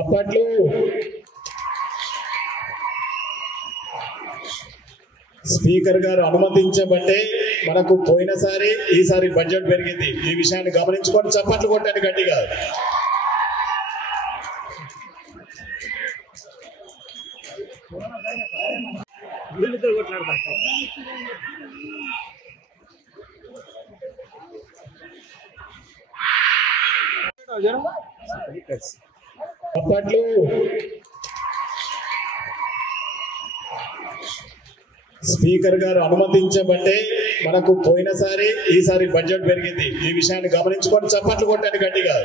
అప్పట్లో స్పీకర్ గారు అనుమతించబట్టే మనకు పోయినసారి ఈసారి బడ్జెట్ పెరిగింది. ఈ విషయాన్ని గమనించుకొని చప్పట్లు కొట్టండి గట్టిగా. అప్పట్లో స్పీకర్ గారు అనుమతించబట్టే మనకు పోయినసారి ఈసారి బడ్జెట్ పెరిగింది. ఈ విషయాన్ని గమనించుకొని చప్పట్లు కొట్టండి గట్టిగా.